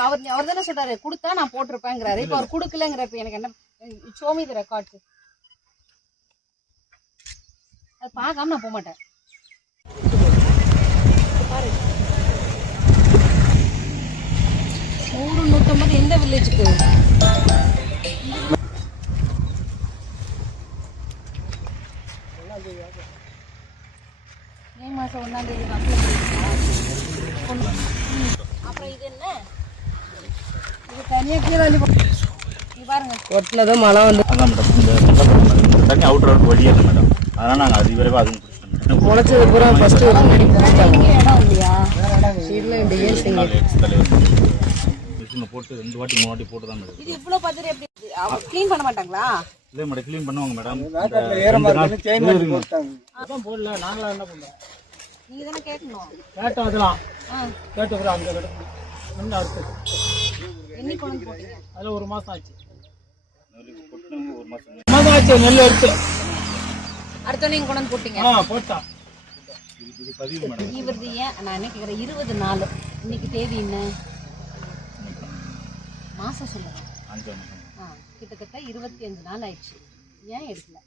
அவர் தானே சொல்றாரு கொடுத்தா நான் போட்டிருப்பேங்கிறாரு. இப்ப அவர் கொடுக்கலங்கிறப்ப எனக்கு என்ன? Show me the records. அது பார்க்காம நான் போக மாட்டேன். பாரு 100-150 எந்த வில்லேஜுக்கு? மே மாசம் 1ஆம் தேதி அப்புறம் இது என்ன? இது தனியா கீழே பாருங்க. கொட்டில தான் மழை வந்து தண்ணி அவுட் ரோட் வழியே மேடம். அதனால நாங்கள் அது விரைவாக அதுவும் பிடிச்சிட்டோம். முளைச்சது பூரா ஃபர்ஸ்ட் இடம் இல்லையா? மிஷினில் போட்டு 2 வாட்டி 3 வாட்டி போட்டு தான் மேடம். இது இவ்வளோ பார்த்துட்டு எப்படி க்ளீன் பண்ண மாட்டாங்களா? இல்லை மேடம், க்ளீன் பண்ணுவாங்க மேடம். அதான் போடல, நாங்களாம் என்ன பண்ணுறோம்? நீங்கள் தானே கேட்கணும். கேட்டோம், அதெல்லாம் கேட்டு அப்புறம் அங்கே கிடக்கும். என்ன அடுத்து என்னைக்கு கொண்டு போட்டீங்க? அதில் 1 மாதம் ஆச்சு. 1 மாதம் ஆச்சு நெல் எடுத்து. அடுத்த நீங்கள் கொண்டு வந்து போட்டீங்க? போட்டா. இது பதிவு மேடம். இவரது ஏன் நான் என்ன கேட்குறேன், 20 நாள் இன்னைக்கு தேதி என்ன மாதம் சொல்லுங்க. 5 கிட்டத்தட்ட 25 நாள் ஆயிடுச்சு. ஏன் எடுக்கல?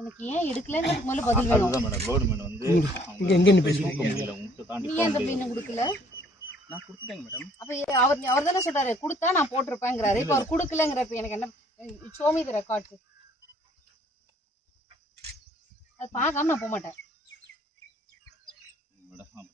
எனக்கு ஏன் எடுக்கலங்கிறதுக்கு முதல்ல பதில் வேணும். மேடம் லோடு மேன் வந்து நீ ஏன் அந்த பின்ன கொடுக்கல? நான் கொடுத்துட்டேங்க மேடம். அப்ப அவர் தானே சொல்றாரு கொடுத்தா நான் போட்டிருப்பேங்கிறாரு. இப்ப அவர் கொடுக்கலங்கிறப்ப எனக்கு என்ன? Show me the records. அது பார்க்காம நான் போக மாட்டேன் மேடம்.